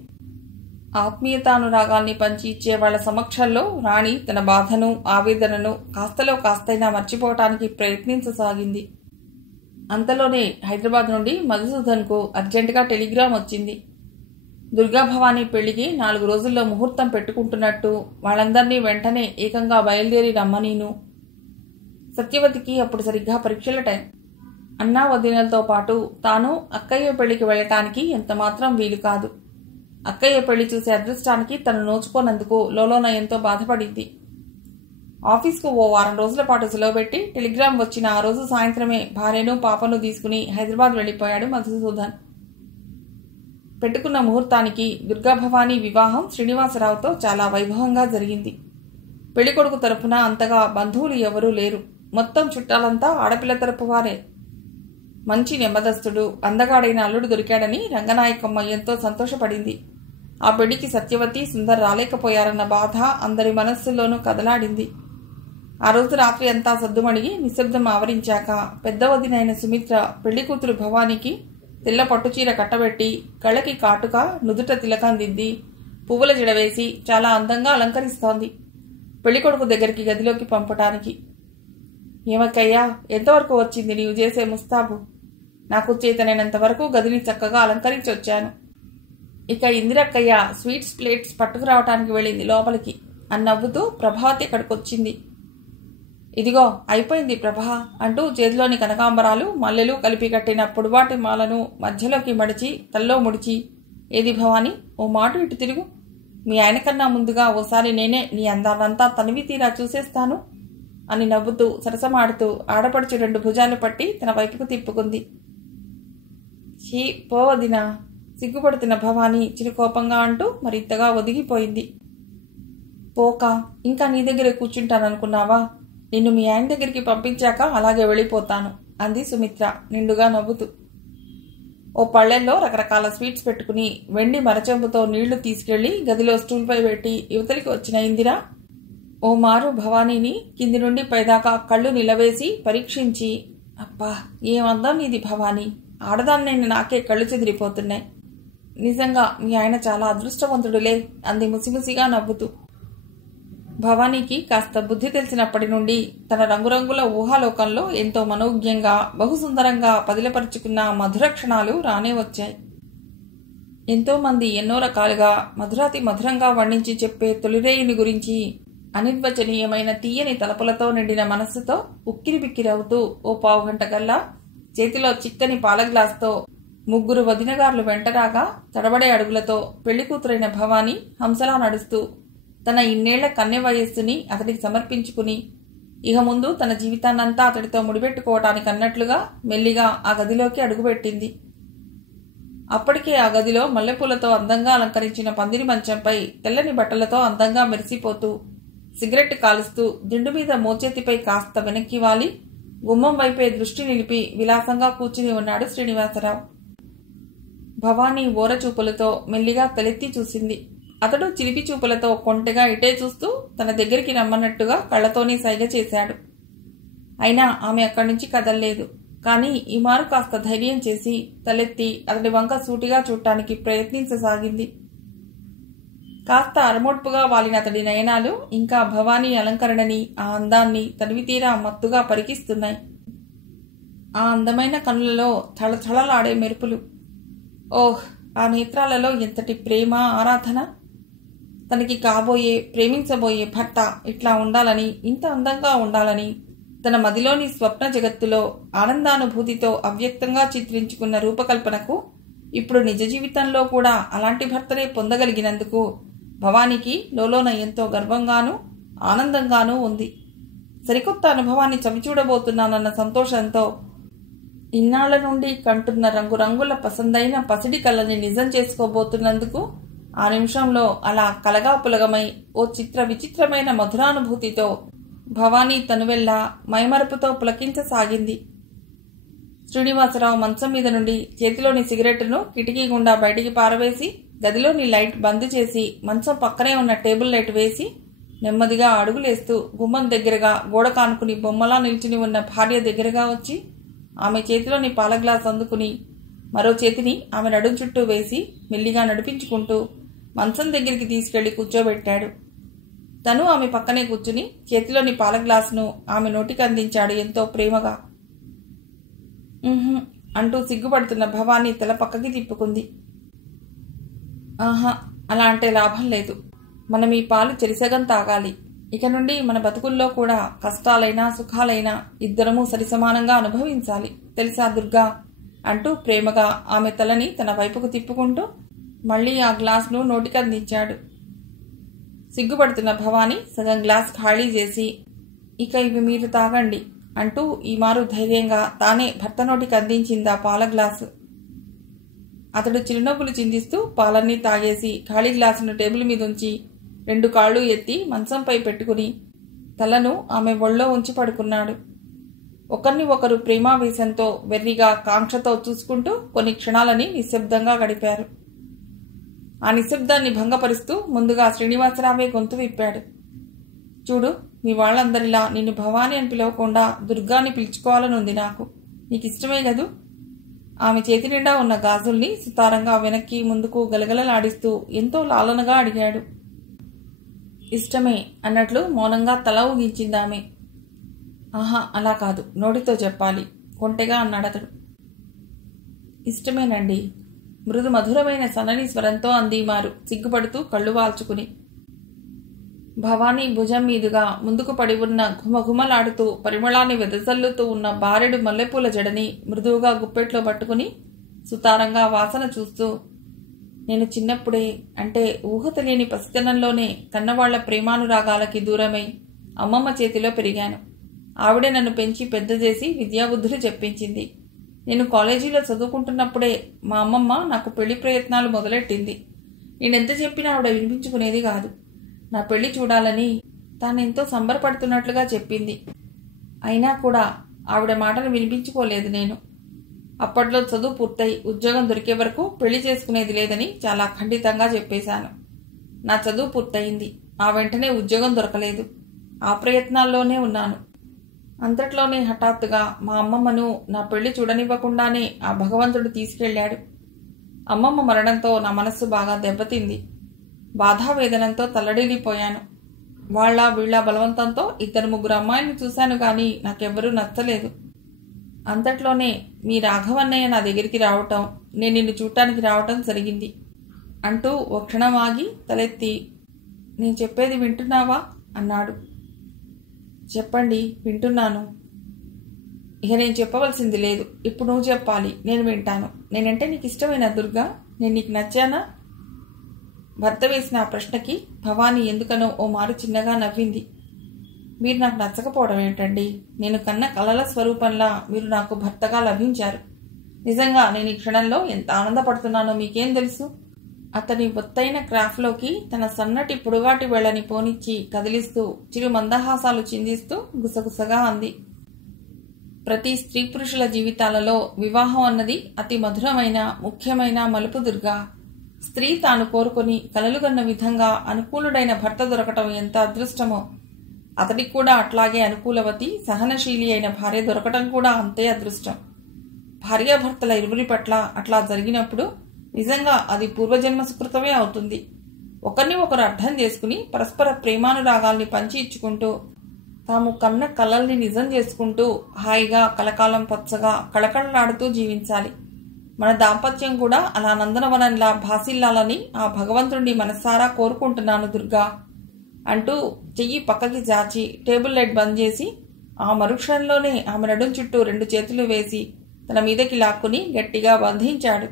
ఆత్మీయతానురాగాల్ని పంచి ఇచ్చే వాళ్ల సమక్షంలో రాణి తన బాధను ఆవేదనను కాస్తలో కాస్తైనా మర్చిపోవటానికి ప్రయత్నించసాగింది. అంతలోనే హైదరాబాద్ నుండి మధుసూదన్కు అర్జెంటుగా టెలిగ్రామ్ వచ్చింది. దుర్గాభవానీ పెళ్లికి 4 రోజుల్లో ముహూర్తం పెట్టుకుంటున్నట్టు, వాళ్ళందర్నీ వెంటనే ఏకంగా బయలుదేరి రమ్మనీను. సత్యవతికి అప్పుడు సరిగ్గా పరీక్షల టైం. అన్నా వదినలతో పాటు తాను అక్కయ్య పెళ్లికి వెళ్ళటానికి ఎంతమాత్రం వీలు కాదు. అక్కయ్య పెళ్లి చూసే అదృష్టానికి తను నోచుకోనందుకు లోలోన ఎంతో బాధపడింది. ఆఫీస్కు ఓ 1 రోజుల పాటు సెలవు పెట్టి టెలిగ్రామ్ వచ్చిన ఆ రోజు సాయంత్రమే భార్యను పాపను తీసుకుని హైదరాబాద్ వెళ్లిపోయాడు మధుసూదన్. పెట్టుకున్న ముహూర్తానికి దుర్గాభవానీ వివాహం శ్రీనివాసరావుతో చాలా వైభవంగా జరిగింది. పెళ్లికొడుకు తరపున అంతగా బంధువులు ఎవరూ లేరు. మొత్తం చుట్టాలంతా ఆడపిల్ల తరపు వారే. మంచి నెమ్మదస్తుడు, అందగాడైన అల్లుడు దొరికాడని రంగనాయకమ్మ ఎంతో సంతోషపడింది. ఆ పెళ్లికి సత్యవతి, సుందర్ రాలేకపోయారన్న బాధ అందరి మనస్సుల్లోనూ కదలాడింది. ఆ రోజు రాత్రి అంతా సద్దుమణిగి నిశ్శబ్దం ఆవరించాక పెద్ద వదినైన సుమిత్ర పెళ్లి కూతురు భవానీకి తెల్ల పట్టుచీర కట్టబెట్టి, కళ్ళకి కాటుక, నుదుట తిలకం దిద్ది, పువ్వుల జడవేసి చాలా అందంగా అలంకరిస్తోంది పెళ్లికొడుకు దగ్గరికి గదిలోకి పంపటానికి. ఏమక్కయ్యా, ఎంతవరకు వచ్చింది నీవు చేసే ముస్తాబు? నాకు చేతనైనంత వరకు గదిని చక్కగా అలంకరించి వచ్చాను. ఇక ఇందిరక్కయ్య స్వీట్స్ ప్లేట్స్ పట్టుకురావటానికి వెళ్ళింది లోపలికి అని నవ్వుతూ ప్రభావతి ఇక్కడికొచ్చింది. ఇదిగో అయిపోయింది ప్రభా అంటూ చేతిలోని కనకాంబరాలు, మల్లెలు కలిపి కట్టిన పొడుబాటి మాలను మధ్యలోకి మడిచి తల్లో ముడిచి, ఏది భవాని, ఓ మాట ఇటు తిరుగు. మీ ఆయన కన్నా ముందుగా ఓసారి నేనే నీ అందాన్నంతా తనివి తీరా చూసేస్తాను అని నవ్వుతూ సరసమాడుతూ ఆడపడుచు 2 భుజాలు పట్టి తన వైపుకు తిప్పుకుంది. చీ పోవదినా, సిగ్గుపడుతున్న భవానీ చిరుకోపంగా అంటూ మరింతగా ఒదిగిపోయింది. పోక ఇంకా నీ దగ్గరే కూర్చుంటాననుకున్నావా? నిన్ను మీ ఆయన దగ్గరికి పంపించాక అలాగే వెళ్ళిపోతాను అంది సుమిత్ర నిండుగా నవ్వుతూ. ఓ పళ్ళెల్లో రకరకాల స్వీట్స్ పెట్టుకుని వెండి మరచెంబుతో నీళ్లు తీసుకెళ్లి గదిలో స్టూల్పై పెట్టి యువతలికి వచ్చిన ఇందిర ఓ మారు భవానీని కింది నుండి పైదాకా కళ్ళు నిలవేసి పరీక్షించి, అబ్బా ఏమందాం నీది భవానీ, ఆడదాన్నైన నాకే కళ్ళు చెదిరిపోతున్నాయి. నిజంగా మీ ఆయన చాలా అదృష్టవంతుడులే అంది ముసిముసిగా నవ్వుతూ. భవానీకి కాస్త బుద్ధి తెలిసినప్పటి నుండి తన రంగురంగుల ఊహాలోకంలో ఎంతో మనోజ్ఞంగా బహుసుందరంగా పదిలపరుచుకున్న మధుర క్షణాలు రానే వచ్చాయి. ఎంతో మంది ఎన్నో రకాలుగా మధురాతి మధురంగా వర్ణించి చెప్పే తొలిరేయిని గురించి అనిర్వచనీయమైన తీయని తలపులతో నిండిన మనస్సుతో ఉక్కిరిబిక్కిరవుతూ ఓ పావుగంట గల్లా చేతిలో చిక్కని పాల గ్లాస్తో 3 వదినగార్లు వెంటరాగా తడబడే అడుగులతో పెళ్లికూతురైన భవానీ హంసలా నడుస్తూ తన ఇన్నేళ్ల కన్నె వయస్సుని అతడికి సమర్పించుకుని ఇక ముందు తన జీవితాన్నంతా అతడితో ముడిపెట్టుకోవటానికి అన్నట్లుగా మెల్లిగా ఆ గదిలోకి అడుగుపెట్టింది. అప్పటికే ఆ గదిలో మల్లెపూలతో అందంగా అలంకరించిన పందిరి మంచంపై తెల్లని బట్టలతో అందంగా మెరిసిపోతూ సిగరెట్ కాలుస్తూ దిండు మీద మోచేతిపై కాస్త వెనక్కి వాలి గుమ్మం వైపే దృష్టి నిలిపి విలాసంగా కూర్చుని ఉన్నాడు శ్రీనివాసరావు. భవానీ ఓరచూపులతో మెల్లిగా తలెత్తి చూసింది. అతడు చిలిపి చూపులతో కొంటెగా ఇటే చూస్తూ తన దగ్గరికి రమ్మన్నట్టుగా కళ్లతోనే సైగ చేశాడు. అయినా ఆమె అక్కడి నుంచి కదల్లేదు. కానీ ఈ మారు కాస్త ధైర్యం చేసి తలెత్తి అతడి వంక సూటిగా చూడటానికి ప్రయత్నించసాగింది. కాస్త అరమోడ్పుగా వాలిన అతడి నయనాలు ఇంకా భవానీ అలంకరణని, ఆ అందాన్ని తనివితీరా మత్తుగా పరికిస్తున్నాయి. ఆ అందమైన కనులలో థళథళలాడే మెరుపులు. ఓహ్, ఆ నేత్రాలలో ఎంతటి ప్రేమ, ఆరాధన! తనకి కాబోయే, ప్రేమించబోయే భర్త ఇట్లా ఉండాలని, ఇంత అందంగా ఉండాలని తన మదిలోని స్వప్న జగత్తులో ఆనందానుభూతితో అవ్యక్తంగా చిత్రించుకున్న రూపకల్పనకు ఇప్పుడు నిజ జీవితంలో కూడా అలాంటి భర్తనే పొందగలిగినందుకు భవానీకి లోలోన ఎంతో గర్వంగానూ ఆనందంగానూ ఉంది. సరికొత్త అనుభవాన్ని చవిచూడబోతున్నానన్న సంతోషంతో ఇన్నాళ్ల నుండి కంటున్న రంగురంగుల పసందైన పసిడి కళ్ళని నిజం చేసుకోబోతున్నందుకు ఆ నిమిషంలో అలా కలగాపులగమై ఓ చిత్ర విచిత్రమైన మధురానుభూతితో భవానీ తనువెల్లా మైమరపుతో పులకించసాగింది. శ్రీనివాసరావు మంచం మీద నుండి చేతిలోని సిగరెట్టును కిటికీ గుండా బయటికి పారవేసి గదిలోని లైట్ బంద్ చేసి మంచం పక్కనే ఉన్న టేబుల్ లైట్ వేసి నెమ్మదిగా అడుగులేస్తూ గుమ్మం దగ్గరగా గోడ కానుకుని బొమ్మలా నిల్చుని ఉన్న భార్య దగ్గరగా వచ్చి ఆమె చేతిలోని పాల గ్లాస్ అందుకుని మరో చేతిని ఆమె నడుం చుట్టూ వేసి మెల్లిగా నడిపించుకుంటూ మంచం దగ్గరికి తీసుకెళ్లి కూర్చోబెట్టాడు. తను ఆమె పక్కనే కూర్చుని చేతిలోని పాల గ్లాసును ఆమె నోటికి అందించాడు ఎంతో ప్రేమగా. అంటూ సిగ్గుపడుతున్న భవానీ తల పక్కకి తిప్పుకుంది. ఆహా, అలా అంటే లాభం లేదు. మనం ఈ పాలు చెరిసగం తాగాలి. ఇక నుండి మన బతుకుల్లో కూడా కష్టాలైనా సుఖాలైనా ఇద్దరము సరిసమానంగా అనుభవించాలి, తెలుసా దుర్గా? అంటూ ప్రేమగా ఆమె తలని తన వైపుకు తిప్పుకుంటూ మళ్లీ ఆ గ్లాసును నోటికి అందించాడు. సిగ్గుపడుతున్న భవానీ సగం గ్లాస్ ఖాళీ చేసి, ఇక ఇవి మీరు తాగండి అంటూ ఈ మారు ధైర్యంగా తానే భర్త నోటికి అందించింది ఆ పాల గ్లాసు. అతడు చిరునవ్వులు చిందిస్తూ పాలన్నీ తాగేసి ఖాళీ గ్లాసును టేబుల్ మీద ఉంచి 2 కాళ్ళు ఎత్తి మంచంపై పెట్టుకుని తలను ఆమె ఒళ్ళో ఉంచి పడుకున్నాడు. ఒకరిని ఒకరు ప్రేమావేశంతో వెర్రిగా కాంక్షతో చూసుకుంటూ కొన్ని క్షణాలని నిశ్శబ్దంగా గడిపారు. ఆ నిశ్శబ్దాన్ని భంగపరుస్తూ ముందుగా శ్రీనివాసరావే గొంతు విప్పాడు. చూడు, మీ వాళ్ళందరిలా నిన్ను భవానీ అని పిలవకుండా దుర్గాని పిలుచుకోవాలనుంది నాకు. నీకిష్టమే గదు? ఆమె చేతి నిండా ఉన్న గాజుల్ని సుతారంగా వెనక్కి ముందుకు గలగలలాడిస్తూ ఎంతో లాలనగా అడిగాడు. ఇష్టమే అన్నట్లు మౌనంగా తల ఊగించిందామె. ఆహా, అలా కాదు, నోటితో చెప్పాలి కొంటెగా అన్నాడతడు. ఇష్టమేనండి, మృదు మధురమైన సన్నని స్వరంతో అందిమారు సిగ్గుపడుతూ కళ్ళు వాల్చుకుని. భవానీ భుజం మీదుగా ముందుకు పడి ఉన్న ఘుమఘుమలాడుతూ పరిమళాన్ని వెదజల్లుతూ ఉన్న బారెడు మల్లెపూల జడని మృదువుగా గుప్పెట్లో పట్టుకుని సుతారంగా వాసన చూస్తూ, నేను చిన్నప్పుడే, అంటే ఊహ తెలియని పసితనంలోనే కన్నవాళ్ల ప్రేమానురాగాలకి దూరమై అమ్మమ్మ చేతిలో పెరిగాను. ఆవిడే నన్ను పెంచి పెద్ద చేసి విద్యాబుద్ధులు చెప్పించింది. నేను కాలేజీలో చదువుకుంటున్నప్పుడే మా అమ్మమ్మ నాకు పెళ్లి ప్రయత్నాలు మొదలెట్టింది. నేనెంత చెప్పినా ఆవిడ వినిపించుకునేది కాదు. నా పెళ్లి చూడాలని తానెంతో సంబరపడుతున్నట్లుగా చెప్పింది. అయినా కూడా ఆవిడ మాటను వినిపించుకోలేదు నేను. అప్పట్లో చదువు పూర్తయి ఉద్యోగం దొరికే వరకు పెళ్లి చేసుకునేది లేదని చాలా ఖండితంగా చెప్పేశాను. నా చదువు పూర్తయింది, ఆ వెంటనే ఉద్యోగం దొరకలేదు. ఆ ప్రయత్నాల్లోనే ఉన్నాను. అంతట్లోనే హఠాత్తుగా మా అమ్మమ్మను నా పెళ్లి చూడనివ్వకుండానే ఆ భగవంతుడు తీసుకెళ్లాడు. అమ్మమ్మ మరణంతో నా మనస్సు బాగా దెబ్బతింది. బాధావేదనంతో తల్లడిల్లిపోయాను. వాళ్ల వీళ్ల బలవంతంతో 2-3 అమ్మాయిలను చూశాను గాని నాకెవ్వరూ నచ్చలేదు. అంతట్లోనే మీ రాఘవన్నయ్య నా దగ్గరికి రావటం, నేను నిన్ను చూడటానికి రావటం జరిగింది అంటూ ఓ క్షణం ఆగి తలెత్తి, నేను చెప్పేది వింటున్నావా అన్నాడు. చెప్పండి, వింటున్నాను. ఇక నేను చెప్పవలసింది లేదు, ఇప్పుడు నువ్వు చెప్పాలి, నేను వింటాను. నేనంటే నీకు ఇష్టమైన దుర్గా? నేను నీకు నచ్చానా? భర్త వేసిన ఆ ప్రశ్నకి భవానీ ఎందుకనో ఓ మారు చిన్నగా నవ్వింది. మీరు నాకు నచ్చకపోవడం ఏంటండి? నేను కన్న కలల స్వరూపంలా మీరు నాకు భర్తగా లభించారు. నిజంగా నేను ఈ క్షణంలో ఎంత ఆనందపడుతున్నానో మీకేం తెలుసు? అతని ఒత్తైన క్రాఫ్ట్లోకి తన సన్నటి పొడుగాటి వేళ్లని పోనిచ్చి కదిలిస్తూ చిరు మందహాసాలు చిందిస్తూ గుసగుసగా అంది. ప్రతి స్త్రీ పురుషుల జీవితాలలో వివాహం అన్నది అతి మధురమైన ముఖ్యమైన మలుపు దుర్గా. స్త్రీ తాను కోరుకొని కలలుగన్న విధంగా అనుకూలుడైన భర్త దొరకటం ఎంత అదృష్టమో, అతడికి కూడా అట్లాగే అనుకూలవతి సహనశీలి అయిన భార్య దొరకటం కూడా అంతే అదృష్టం. భార్యాభర్తల ఇరువురి పట్ల అట్లా జరిగినప్పుడు నిజంగా అది పూర్వజన్మ సుకృతమే అవుతుంది. ఒకరిని ఒకరు అర్థం చేసుకుని పరస్పర ప్రేమానురాగాల్ని పంచి ఇచ్చుకుంటూ తాము కన్న కలల్ని నిజం చేసుకుంటూ హాయిగా కలకాలం పచ్చగా కళకళలాడుతూ జీవించాలి. మన దాంపత్యం కూడా అలా నందనవనంలా భాసిల్లాలని ఆ భగవంతుడిని మనసారా కోరుకుంటున్నాను దుర్గా అంటూ చెయ్యి పక్కకి చాచి టేబుల్ లైట్ బంద్ చేసి ఆ మరుక్షణంలోనే ఆమె నడుం చుట్టూ 2 చేతులు వేసి తన మీదకి లాక్కుని గట్టిగా బంధించాడు.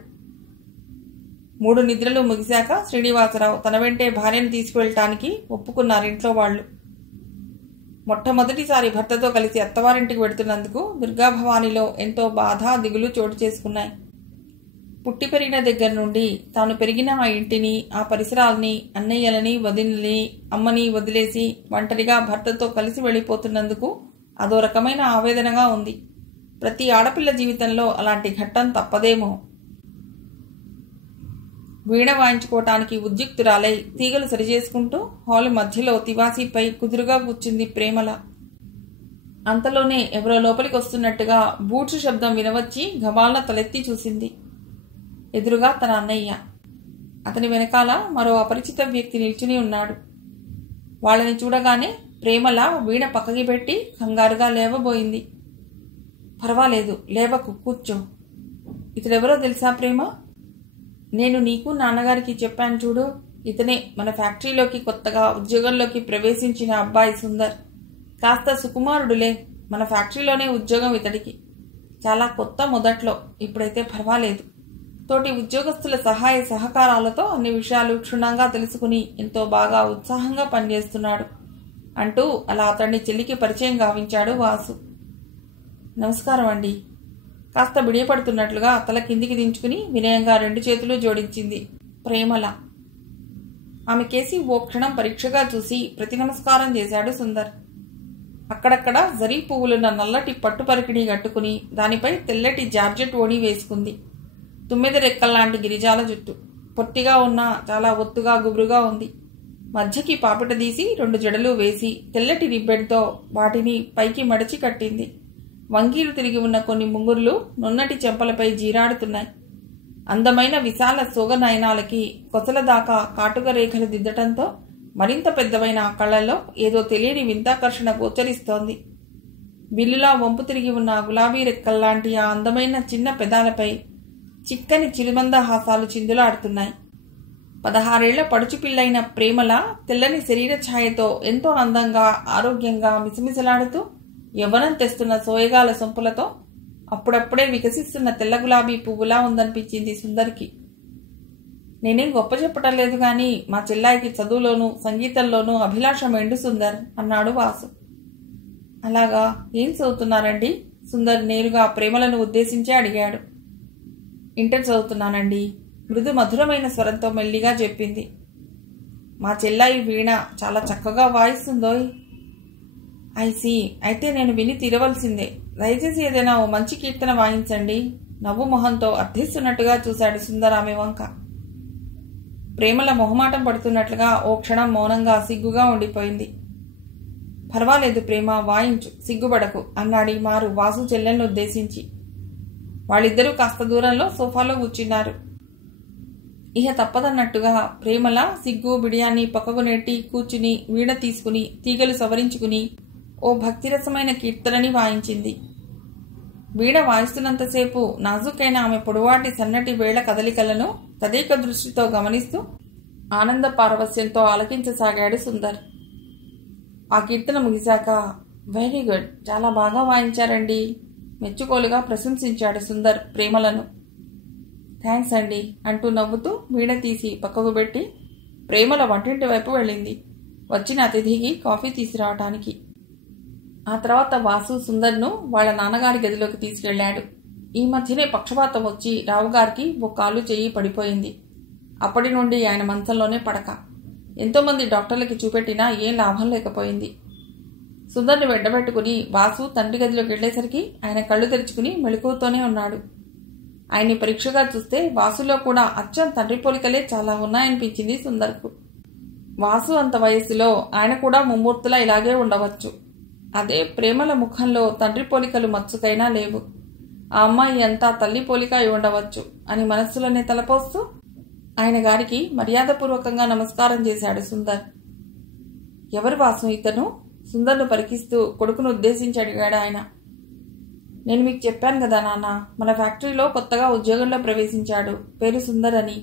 3 నిద్రలు ముగిశాక శ్రీనివాసరావు తన వెంటే భార్యను తీసుకువెళ్ళటానికి ఒప్పుకున్నారు ఇంట్లో వాళ్ళు. మొట్టమొదటిసారి భర్తతో కలిసి అత్తవారింటికి వెడుతున్నందుకు దుర్గాభవానిలో ఎంతో బాధ దిగులు చోటు చేసుకున్నాయి. పుట్టి పెరిగిన దగ్గర నుండి తాను పెరిగిన ఆ ఇంటిని, ఆ పరిసరాల్ని, అన్నయ్యలని, వదినని, అమ్మని వదిలేసి ఒంటరిగా భర్తతో కలిసి వెళ్ళిపోతున్నందుకు అదో రకమైన ఆవేదనగా ఉంది. ప్రతి ఆడపిల్ల జీవితంలో అలాంటి ఘట్టం తప్పదేమో. వీణ వాయించుకోవటానికి ఉద్యుక్తురాలై తీగలు సరిచేసుకుంటూ హాలు మధ్యలో తివాసీపై కుదురుగా కూర్చుంది ప్రేమల. అంతలోనే ఎవరో లోపలికి వస్తున్నట్టుగా బూట్స్ శబ్దం వినవచ్చి గబాల్న తలెత్తి చూసింది. ఎదురుగా తన అన్నయ్య. అతని వెనకాల మరో అపరిచిత వ్యక్తి నిల్చుని ఉన్నాడు. వాళ్ళని చూడగానే ప్రేమల వీణ పక్కకి పెట్టి కంగారుగా లేవబోయింది. పర్వాలేదు, లేవకు, కూర్చో. ఇతడెవరో తెలుసా ప్రేమ? నేను నీకు నాన్నగారికి చెప్పాను చూడు. ఇతనే మన ఫ్యాక్టరీలోకి కొత్తగా ఉద్యోగంలోకి ప్రవేశించిన అబ్బాయి సుందర్. కాస్త సుకుమారుడులే. మన ఫ్యాక్టరీలోనే ఉద్యోగం ఇతడికి. చాలా కొత్త మొదట్లో, ఇప్పుడైతే పర్వాలేదు. తోటి ఉద్యోగస్తుల సహాయ సహకారాలతో అన్ని విషయాలు క్షుణ్ణంగా తెలుసుకుని ఎంతో బాగా ఉత్సాహంగా పనిచేస్తున్నాడు అంటూ అలా అతన్ని చెల్లికి పరిచయం గావించాడు వాసు. నమస్కారం అండి. కాస్త బిడియపడుతున్నట్లుగా తల కిందికి దించుకుని వినయంగా 2 చేతులు జోడించింది ప్రేమల. ఆమె కేసి ఓ క్షణం పరీక్షగా చూసి ప్రతి నమస్కారం చేశాడు సుందర్. అక్కడక్కడ జరీ పువ్వులున్న నల్లటి పట్టు పరికిణి కట్టుకుని దానిపై తెల్లటి జార్జెట్ ఓణి వేసుకుంది. 9 రెక్కల్లాంటి గిరిజాల జుట్టు. పొట్టిగా ఉన్నా చాలా ఒత్తుగా గుబురుగా ఉంది. మధ్యకి పాపిట తీసి 2 జడలు వేసి తెల్లటి రిబ్బెన్తో వాటిని పైకి మడిచి కట్టింది. వంగీలు తిరిగి ఉన్న కొన్ని ముంగుర్లు నున్నటి చెంపలపై జీరాడుతున్నాయి. అందమైన విశాల సోగనయనాలకి కొసల దాకా కాటుక రేఖలు దిద్దటంతో మరింత పెద్దవైన కళ్ళల్లో ఏదో తెలియని వింతాకర్షణ గోచరిస్తోంది. బిల్లులా వంపు తిరిగి ఉన్న గులాబీ రెక్కల్లాంటి ఆ అందమైన చిన్న పెదాలపై చిక్కని చిరుమందహాసాలు చిందులాడుతున్నాయి. 16 ఏళ్ల పడుచుపిల్లైన ప్రేమల తెల్లని శరీర ఛాయతో ఎంతో అందంగా, ఆరోగ్యంగా మిసమిసలాడుతూ యవ్వనం తెస్తున్న సోయగాల సొంపులతో అప్పుడప్పుడే వికసిస్తున్న తెల్ల గులాబీ పువ్వులా ఉందనిపించింది సుందర్కి. నేనేం గొప్ప చెప్పటం లేదు గాని మా చెల్లాయికి చదువులోనూ సంగీతంలోనూ అభిలాష మెండు సుందర్ అన్నాడు వాసు. అలాగా, ఏం చదువుతున్నారండి? సుందర్ నేరుగా ప్రేమలను ఉద్దేశించి అడిగాడు. ఇంటర్ చదువుతున్నానండి, మృదు మధురమైన స్వరంతో మెల్లిగా చెప్పింది. మా చెల్లాయి వీణ చాలా చక్కగా వాయిస్తుందోయ్. ఐసి, అయితే నేను విని తీరవలసిందే. దయచేసి ఏదైనా ఓ మంచి కీర్తన వాయించండి. నవ్వు మొహంతో అర్థిస్తున్నట్టుగా చూశాడు సుందర్ ఆమె వంక. ప్రేమల మొహమాటం పడుతున్నట్లుగా ఓ క్షణం మౌనంగా సిగ్గుగా ఉండిపోయింది. పర్వాలేదు ప్రేమ, వాయించు, సిగ్గుపడకు అన్నాడు మారు వాసు చెల్లెలను ఉద్దేశించి. వాళ్ళిద్దరూ కాస్త దూరంలో సోఫాలో కూర్చున్నారు. ఇహ తప్పదన్నట్టుగా ప్రేమల సిగ్గు బిడియాన్ని పక్కకు నెట్టి కూర్చుని వీణ తీసుకుని తీగలు సవరించుకుని ఓ భక్తిరసమైన కీర్తనని వాయించింది. వీణ వాయిస్తున్నంతసేపు నాజుకైన ఆమె పొడవాటి సన్నటి వేళ కదలికలను తదేక దృష్టితో గమనిస్తూ ఆనంద పారవస్యంతో ఆలకించసాగాడు సుందర్. ఆ కీర్తన ముగిశాక, వెరీ గుడ్, చాలా బాగా వాయించారండి మెచ్చుకోలుగా ప్రశంసించాడు సుందర్ ప్రేమలను. థ్యాంక్స్ అండి అంటూ నవ్వుతూ వీణ తీసి పక్కకు పెట్టి ప్రేమల వంటింటి వైపు వెళ్ళింది, వచ్చిన అతిథికి కాఫీ తీసుకురావటానికి. ఆ తర్వాత వాసు సుందర్ను వాళ్ళ నాన్నగారి గదిలోకి తీసుకెళ్లాడు. ఈ మధ్యనే పక్షపాతం వచ్చి రావుగారికి ఓ కాలు చెయ్యి పడిపోయింది. అప్పటి నుండి ఆయన మంచంలోనే పడక. ఎంతోమంది డాక్టర్లకి చూపెట్టినా ఏం లాభం లేకపోయింది. సుందర్ని వెంటబెట్టుకుని వాసు తండ్రి గదిలోకి వెళ్లేసరికి ఆయన కళ్ళు తెరుచుకుని మెలకువతోనే ఉన్నాడు. ఆయన్ని పరీక్షగా చూస్తే వాసులో కూడా అచ్చం తండ్రి పోలికలే చాలా ఉన్నాయనిపించింది సుందర్కు. వాసు అంత వయస్సులో ఆయన కూడా ముమ్మూర్తులా ఇలాగే ఉండవచ్చు. అదే ప్రేమల ముఖంలో తండ్రి పోలికలు మచ్చుకైనా లేవు. ఆ అమ్మాయి అంతా తల్లి పోలిక అయి ఉండవచ్చు అని మనస్సులోనే తలపోస్తూ ఆయన గారికి మర్యాదపూర్వకంగా నమస్కారం చేశాడు సుందర్. ఎవరు వాసు ఇతను? సుందర్ను పరికిస్తూ కొడుకును ఉద్దేశించి అడిగాడు ఆయన. నేను మీకు చెప్పాను కదా నాన్న, మన ఫ్యాక్టరీలో కొత్తగా ఉద్యోగంలో ప్రవేశించాడు, పేరు సుందర్ అని.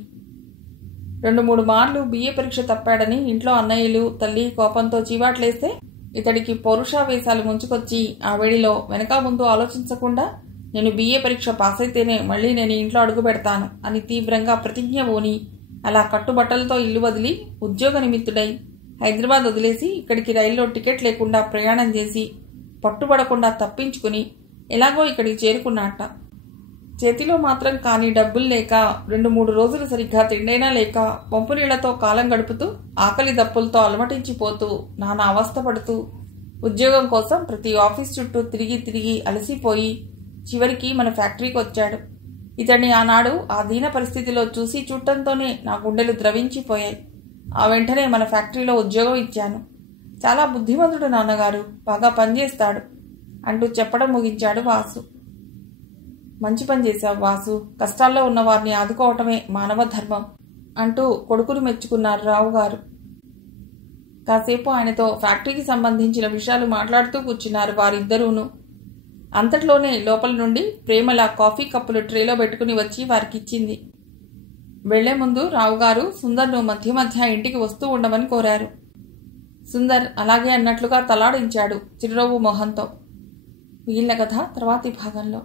2-3 మార్లు బిఏ పరీక్ష తప్పాడని ఇంట్లో అన్నయ్యలు తల్లి కోపంతో చీవాట్లేస్తే ఇతడికి పౌరుషావేశాలు ముంచుకొచ్చి ఆ వేడిలో వెనక ముందు ఆలోచించకుండా నేను బిఏ పరీక్ష పాస్ అయితేనే మళ్లీ నేను ఇంట్లో అడుగు పెడతాను అని తీవ్రంగా ప్రతిజ్ఞ ఓని అలా కట్టుబట్టలతో ఇల్లు వదిలి ఉద్యోగ నిమిత్తుడై హైదరాబాద్ వదిలేసి ఇక్కడికి రైల్లో టికెట్ లేకుండా ప్రయాణం చేసి పట్టుబడకుండా తప్పించుకుని ఎలాగో ఇక్కడికి చేరుకున్నట్ట. చేతిలో మాత్రం కానీ డబ్బులు లేక 2-3 రోజులు సరిగ్గా తిండైనా లేక పంపు నీళ్లతో కాలం గడుపుతూ ఆకలి దప్పులతో అలమటించిపోతూ నానా అవస్థపడుతూ ఉద్యోగం కోసం ప్రతి ఆఫీస్ చుట్టూ తిరిగి తిరిగి అలసిపోయి చివరికి మన ఫ్యాక్టరీకి వచ్చాడు. ఇతడిని ఆనాడు ఆ దీన పరిస్థితిలో చూసి చూడటంతోనే నా గుండెలు ద్రవించిపోయాయి. ఆ వెంటనే మన ఫ్యాక్టరీలో ఉద్యోగం ఇచ్చాను. చాలా బుద్ధిమంతుడు నాన్నగారు, బాగా పనిచేస్తాడు. అంటూ చెప్పడం ముగించాడు వాసు. మంచి పని చేశావు వాసు, కష్టాల్లో ఉన్న వారిని ఆదుకోవటమే మానవ ధర్మం అంటూ కొడుకును మెచ్చుకున్నారు రావుగారు. కాసేపు ఆయనతో ఫ్యాక్టరీకి సంబంధించిన విషయాలు మాట్లాడుతూ కూర్చున్నారు వారిద్దరూను. అంతట్లోనే లోపల నుండి ప్రేమలా కాఫీ కప్పులు ట్రేలో పెట్టుకుని వచ్చి వారికిచ్చింది. వెళ్లే ముందు రావుగారు సుందర్ను మధ్య మధ్య ఇంటికి వస్తూ ఉండమని కోరారు. సుందర్ అలాగే అన్నట్లుగా తలాడించాడు చిరునవ్వు మొహంతో. మిగిలిన కథ తర్వాతి భాగంలో.